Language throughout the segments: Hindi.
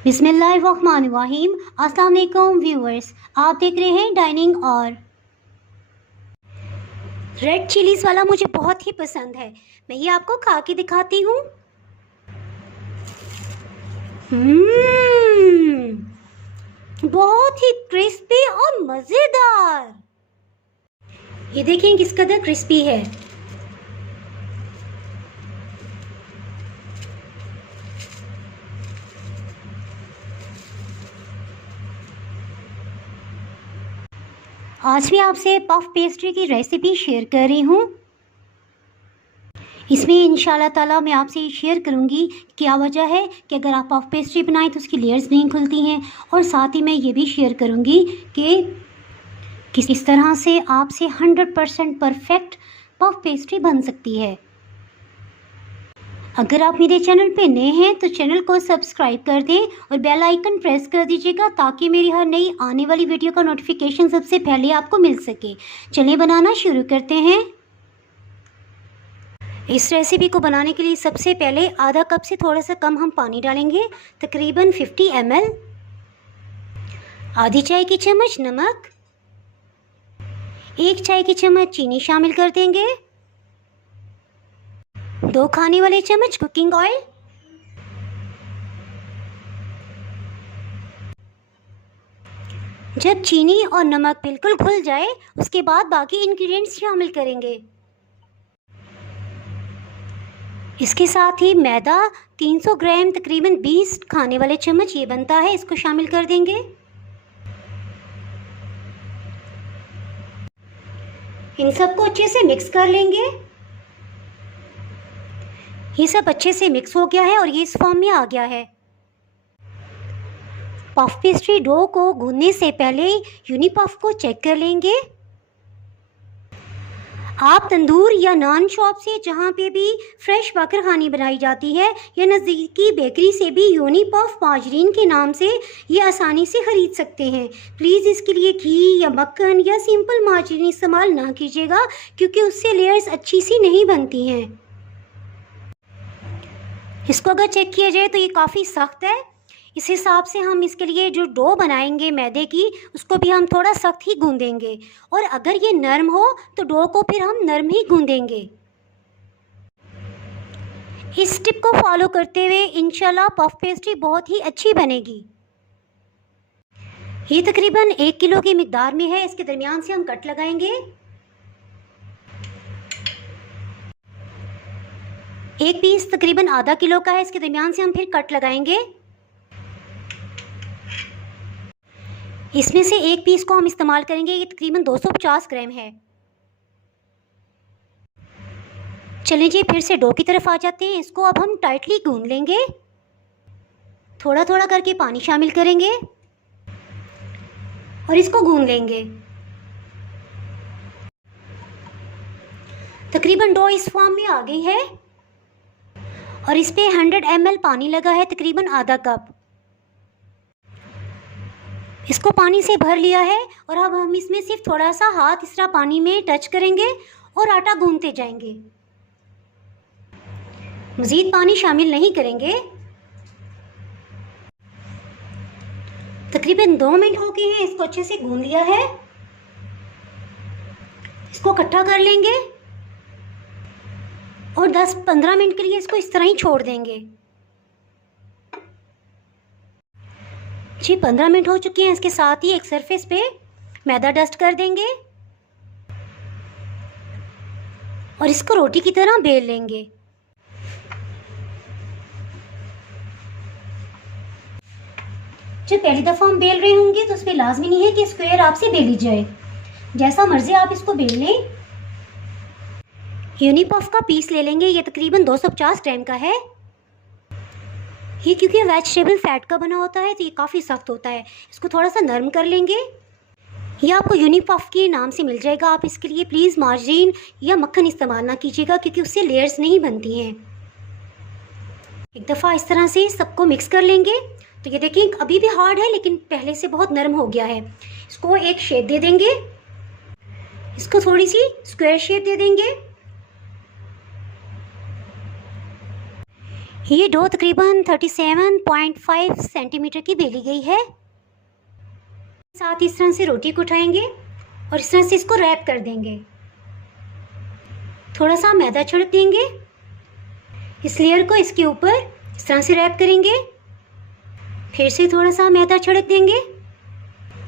बिस्मिल्लाहिर्रहमानिर्रहीम। अस्सलाम वालेकुम व्यूअर्स, आप देख रहे हैं डाइनिंग। और रेड चिलीज़ वाला मुझे बहुत ही पसंद है। मैं ये आपको खा के दिखाती हूँ। बहुत ही क्रिस्पी और मज़ेदार। ये देखें किस कदर क्रिस्पी है। आज मैं आपसे पफ पेस्ट्री की रेसिपी शेयर कर रही हूँ। इसमें इंशाल्लाह ताला मैं आपसे शेयर करूँगी क्या वजह है कि अगर आप पफ पेस्ट्री बनाएं तो उसकी लेयर्स नहीं खुलती हैं, और साथ ही मैं ये भी शेयर करूँगी कि किस तरह से आपसे 100% परफेक्ट पफ पेस्ट्री बन सकती है। अगर आप मेरे चैनल पे नए हैं तो चैनल को सब्सक्राइब कर दें और बेल आइकन प्रेस कर दीजिएगा ताकि मेरी हर नई आने वाली वीडियो का नोटिफिकेशन सबसे पहले आपको मिल सके। चलिए बनाना शुरू करते हैं। इस रेसिपी को बनाने के लिए सबसे पहले आधा कप से थोड़ा सा कम हम पानी डालेंगे, तकरीबन 50 ml। आधी चाय की चम्मच नमक, 1 चाय की चम्मच चीनी शामिल कर देंगे, 2 खाने वाले चम्मच कुकिंग ऑयल, जब चीनी और नमक बिल्कुल घुल जाए उसके बाद बाकी इंग्रेडिएंट्स शामिल करेंगे। इसके साथ ही मैदा 300 ग्राम तकरीबन 20 खाने वाले चम्मच ये बनता है, इसको शामिल कर देंगे। इन सबको अच्छे से मिक्स कर लेंगे। ये सब अच्छे से मिक्स हो गया है और ये इस फॉर्म में आ गया है। पफ पेस्ट्री डो को गूंदने से पहले यूनिपफ को चेक कर लेंगे। आप तंदूर या नान शॉप से जहाँ पे भी फ्रेश बाकरखानी बनाई जाती है या नज़दीकी बेकरी से भी यूनिपफ माजरीन के नाम से ये आसानी से ख़रीद सकते हैं। प्लीज़ इसके लिए घी या मक्खन या सिंपल माजरीन इस्तेमाल ना कीजिएगा क्योंकि उससे लेयर्स अच्छी सी नहीं बनती हैं। इसको अगर चेक किया जाए तो ये काफ़ी सख्त है। इस हिसाब से हम इसके लिए जो डो बनाएंगे मैदे की उसको भी हम थोड़ा सख्त ही गूंदेंगे, और अगर ये नरम हो तो डो को फिर हम नरम ही गूंदेंगे। इस टिप को फॉलो करते हुए इंशाल्लाह पफ पेस्ट्री बहुत ही अच्छी बनेगी। ये तकरीबन 1 किलो की मिकदार में है। इसके दरमियान से हम कट लगाएंगे। एक पीस तकरीबन आधा किलो का है, इसके दरमियान से हम फिर कट लगाएंगे। इसमें से एक पीस को हम इस्तेमाल करेंगे, ये तकरीबन 250 ग्राम है। चलिए जी फिर से डो की तरफ आ जाते हैं। इसको अब हम टाइटली गूंद लेंगे। थोड़ा थोड़ा करके पानी शामिल करेंगे और इसको गूंद लेंगे। तकरीबन डो इस फॉर्म में आ गई है और इस पे 100 ml पानी लगा है, तकरीबन आधा कप। इसको पानी से भर लिया है और अब हम इसमें सिर्फ थोड़ा सा हाथ इस तरह पानी में टच करेंगे और आटा गूंथते जाएंगे। मज़ीद पानी शामिल नहीं करेंगे। तकरीबन 2 मिनट हो गए हैं, इसको अच्छे से गूंद लिया है। इसको इकट्ठा कर लेंगे और 10-15 मिनट के लिए इसको इस तरह ही छोड़ देंगे। जी 15 मिनट हो चुके हैं। इसके साथ ही एक सरफेस पे मैदा डस्ट कर देंगे और इसको रोटी की तरह बेल लेंगे। जब पहली दफ़ा हम बेल रहे होंगे तो उसमें लाजमी नहीं है कि स्क्वायर आपसे बेली जाए, जैसा मर्जी आप इसको बेल लें। यूनिपफ का पीस ले लेंगे, ये तकरीबन 250 ग्राम का है। ये क्योंकि वेजिटेबल फैट का बना होता है तो ये काफ़ी सख्त होता है। इसको थोड़ा सा नरम कर लेंगे। ये आपको यूनिपफ के नाम से मिल जाएगा। आप इसके लिए प्लीज़ मार्जरीन या मक्खन इस्तेमाल ना कीजिएगा क्योंकि उससे लेयर्स नहीं बनती हैं। एक दफ़ा इस तरह से सबको मिक्स कर लेंगे। तो ये देखिए अभी भी हार्ड है लेकिन पहले से बहुत नरम हो गया है। इसको एक शेप दे देंगे। इसको थोड़ी सी स्क्वायर शेप दे देंगे। ये डो तकरीबन 37.5 सेंटीमीटर की बेली गई है। साथ इस तरह से रोटी को उठाएंगे और इस तरह से इसको रैप कर देंगे। थोड़ा सा मैदा छिड़क देंगे। इस लेयर को इसके ऊपर इस तरह से रैप करेंगे। फिर से थोड़ा सा मैदा छिड़क देंगे।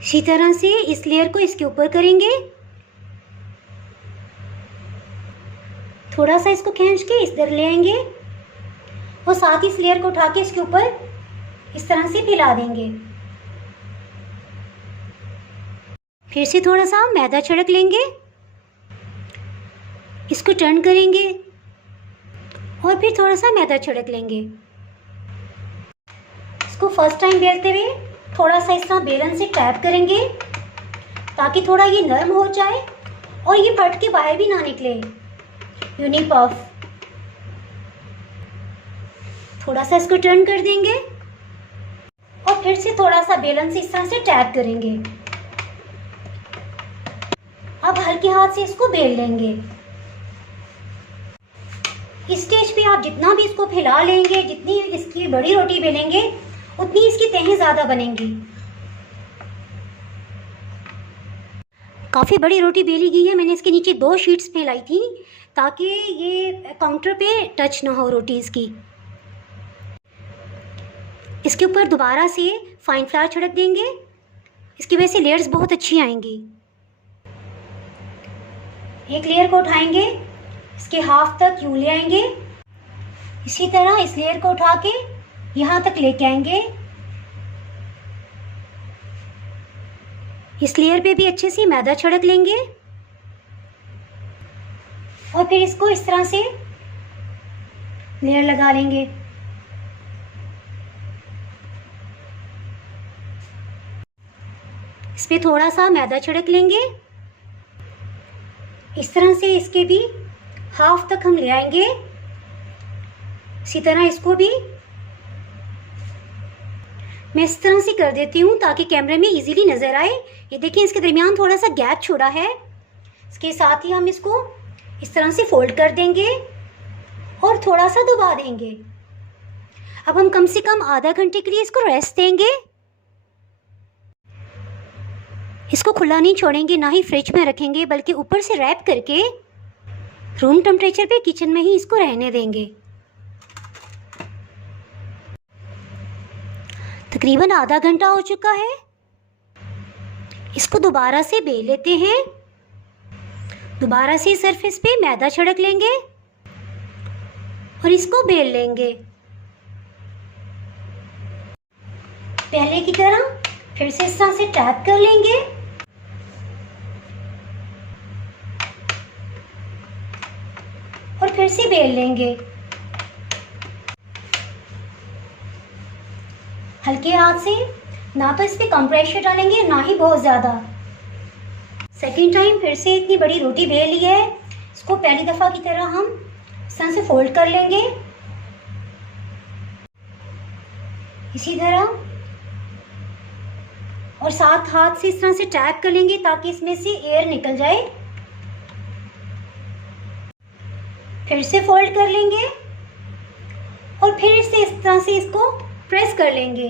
इसी तरह से इस लेयर को इसके ऊपर करेंगे। थोड़ा सा इसको खींच के इस तरह ले आएंगे और साथ ही इस लेयर को उठा के इसके ऊपर इस तरह से फैला देंगे। फिर से थोड़ा सा मैदा छिड़क लेंगे, इसको टर्न करेंगे और फिर थोड़ा सा मैदा छिड़क लेंगे। इसको फर्स्ट टाइम बेलते हुए थोड़ा सा इस तरह बेलन से टैप करेंगे ताकि थोड़ा ये नरम हो जाए और ये फट के बाहर भी ना निकले। यूनी पफ थोड़ा सा इसको टर्न कर देंगे और फिर से थोड़ा सा बेलन से इस तरह से टैप करेंगे। अब हल्के हाथ से इसको बेल लेंगे। इस स्टेज पे आप जितना भी इसको फैला लेंगे, जितनी इसकी बड़ी रोटी बेलेंगे, उतनी इसकी तहें ज़्यादा बनेंगी। काफ़ी बड़ी रोटी बेली गई है। मैंने इसके नीचे 2 शीट्स फैलाई थी ताकि ये काउंटर पे टच ना हो रोटी इसकी। इसके ऊपर दोबारा से फाइन फ्लावर छिड़क देंगे। इसकी वजह से लेयर्स बहुत अच्छी आएंगी। एक लेयर को उठाएंगे, इसके हाफ तक यूं ले आएंगे। इसी तरह इस लेयर को उठा के यहाँ तक लेके आएंगे। इस लेयर पे भी अच्छे से मैदा छिड़क लेंगे और फिर इसको इस तरह से लेयर लगा लेंगे। इस पे थोड़ा सा मैदा छिड़क लेंगे। इस तरह से इसके भी हाफ तक हम ले आएंगे। इसी तरह इसको भी मैं इस तरह से कर देती हूँ ताकि कैमरे में इजीली नज़र आए। ये देखिए इसके दरमियान थोड़ा सा गैप छोड़ा है। इसके साथ ही हम इसको इस तरह से फोल्ड कर देंगे और थोड़ा सा दबा देंगे। अब हम कम से कम आधा घंटे के लिए इसको रेस्ट देंगे। इसको खुला नहीं छोड़ेंगे, ना ही फ्रिज में रखेंगे, बल्कि ऊपर से रैप करके रूम टेम्परेचर पे किचन में ही इसको रहने देंगे। तकरीबन आधा घंटा हो चुका है। इसको दोबारा से बेल लेते हैं। दोबारा से सरफेस पे मैदा छिड़क लेंगे और इसको बेल लेंगे पहले की तरह। फिर से इस तरह से टैप कर लेंगे और फिर से बेल लेंगे। हल्के हाथ से, ना तो इस पे कम प्रेशर डालेंगे ना ही बहुत ज़्यादा। सेकेंड टाइम फिर से इतनी बड़ी रोटी बेल ली है। इसको पहली दफ़ा की तरह हम इस तरह से फोल्ड कर लेंगे। इसी तरह और साथ हाथ से इस तरह से टैप कर लेंगे ताकि इसमें से एयर निकल जाए। फिर से फोल्ड कर लेंगे और फिर से इस तरह से इसको प्रेस कर लेंगे।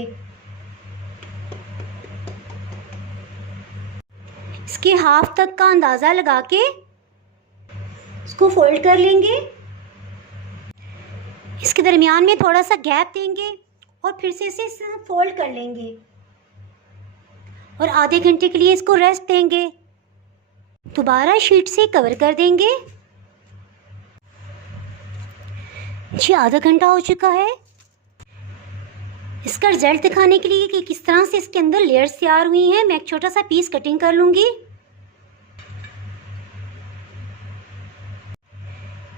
इसके हाफ तक का अंदाज़ा लगा के इसको फोल्ड कर लेंगे। इसके दरमियान में थोड़ा सा गैप देंगे और फिर से इसे फोल्ड कर लेंगे और आधे घंटे के लिए इसको रेस्ट देंगे। दोबारा शीट से कवर कर देंगे। जी आधा घंटा हो चुका है। इसका रिजल्ट दिखाने के लिए कि किस तरह से इसके अंदर लेयर्स तैयार हुई हैं, मैं एक छोटा सा पीस कटिंग कर लूँगी।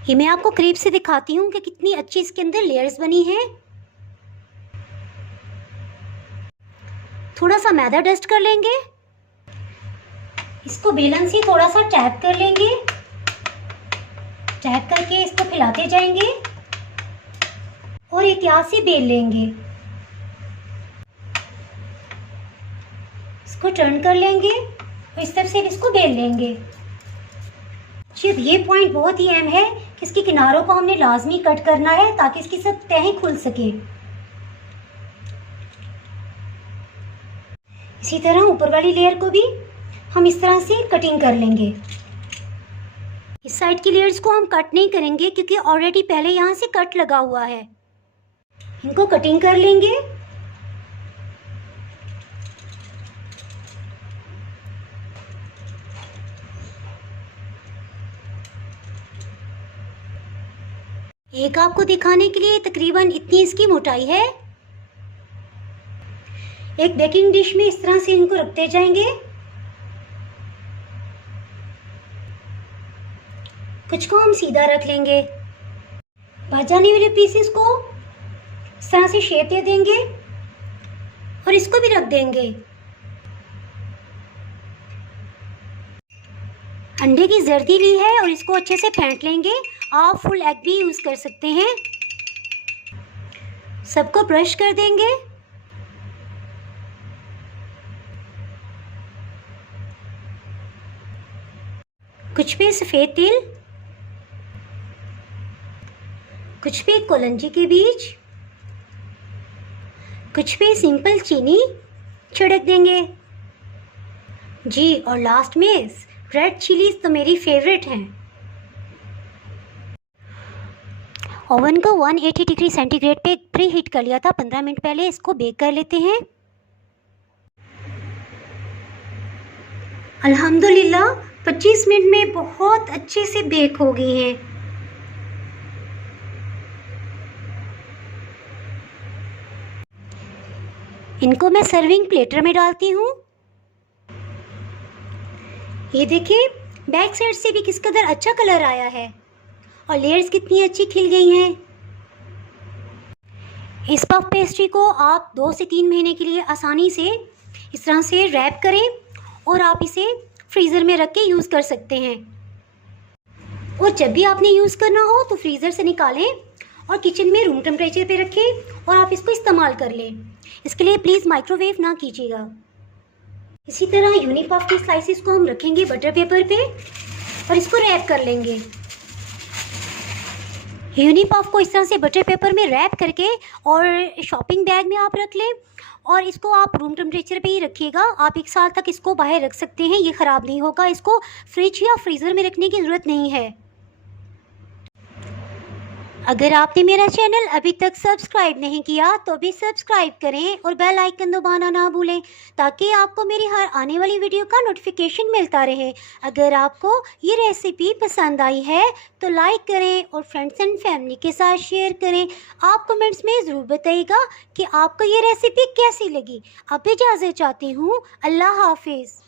ये मैं आपको करीब से दिखाती हूँ कि कितनी अच्छी इसके अंदर लेयर्स बनी हैं। थोड़ा सा मैदा डस्ट कर लेंगे। इसको बेलन से थोड़ा सा टैप कर लेंगे। टैप करके इसको फैलाते जाएंगे और एहतियात से बेल लेंगे। इसको टर्न कर लेंगे और इस तरफ से इसको बेल लेंगे। शायद ये पॉइंट बहुत ही अहम है कि इसके किनारों को हमने लाजमी कट करना है ताकि इसकी सब तहें खुल सके। इसी तरह ऊपर वाली लेयर को भी हम इस तरह से कटिंग कर लेंगे। इस साइड की लेयर्स को हम कट नहीं करेंगे क्योंकि ऑलरेडी पहले यहाँ से कट लगा हुआ है। इनको कटिंग कर लेंगे। एक आपको दिखाने के लिए तकरीबन इतनी इसकी मोटाई है। एक बेकिंग डिश में इस तरह से इनको रखते जाएंगे। कुछ को हम सीधा रख लेंगे। बच जाने वाले पीसेस को इस तरह से शेप दे देंगे और इसको भी रख देंगे। अंडे की जर्दी ली है और इसको अच्छे से फेंट लेंगे। आप फुल एग भी यूज़ कर सकते हैं। सबको ब्रश कर देंगे। कुछ पे सफ़ेद तिल, कुछ पे कोलंजी के बीज, कुछ पे सिंपल चीनी छिड़क देंगे जी। और लास्ट में रेड चिलीज तो मेरी फेवरेट हैं। ओवन को 180 डिग्री सेंटीग्रेड पे प्री हीट कर लिया था 15 मिनट पहले। इसको बेक कर लेते हैं। अल्हम्दुलिल्लाह 25 मिनट में बहुत अच्छे से बेक हो गई हैं। इनको मैं सर्विंग प्लेटर में डालती हूँ। ये देखिए बैक साइड से भी किस कदर अच्छा कलर आया है और लेयर्स कितनी अच्छी खिल गई हैं। इस पफ पेस्ट्री को आप 2 से 3 महीने के लिए आसानी से इस तरह से रैप करें और आप इसे फ्रीज़र में रख के यूज़ कर सकते हैं। और जब भी आपने यूज़ करना हो तो फ्रीज़र से निकालें और किचन में रूम टेम्परेचर पे रखें और आप इसको इस्तेमाल कर लें। इसके लिए प्लीज़ माइक्रोवेव ना कीजिएगा। इसी तरह यूनिपफ के स्लाइसिस को हम रखेंगे बटर पेपर पे और इसको रैप कर लेंगे। यूनिपफ को इस तरह से बटर पेपर में रैप करके और शॉपिंग बैग में आप रख लें और इसको आप रूम टेम्परेचर पे ही रखिएगा। आप 1 साल तक इसको बाहर रख सकते हैं, ये ख़राब नहीं होगा। इसको फ्रिज या फ्रीज़र में रखने की ज़रूरत नहीं है। अगर आपने मेरा चैनल अभी तक सब्सक्राइब नहीं किया तो भी सब्सक्राइब करें और बेल आइकन दबाना ना भूलें ताकि आपको मेरी हर आने वाली वीडियो का नोटिफिकेशन मिलता रहे। अगर आपको ये रेसिपी पसंद आई है तो लाइक करें और फ्रेंड्स एंड फैमिली के साथ शेयर करें। आप कमेंट्स में ज़रूर बताइएगा कि आपको ये रेसिपी कैसी लगी। अब इजाज़त चाहती हूँ। अल्लाह हाफिज़।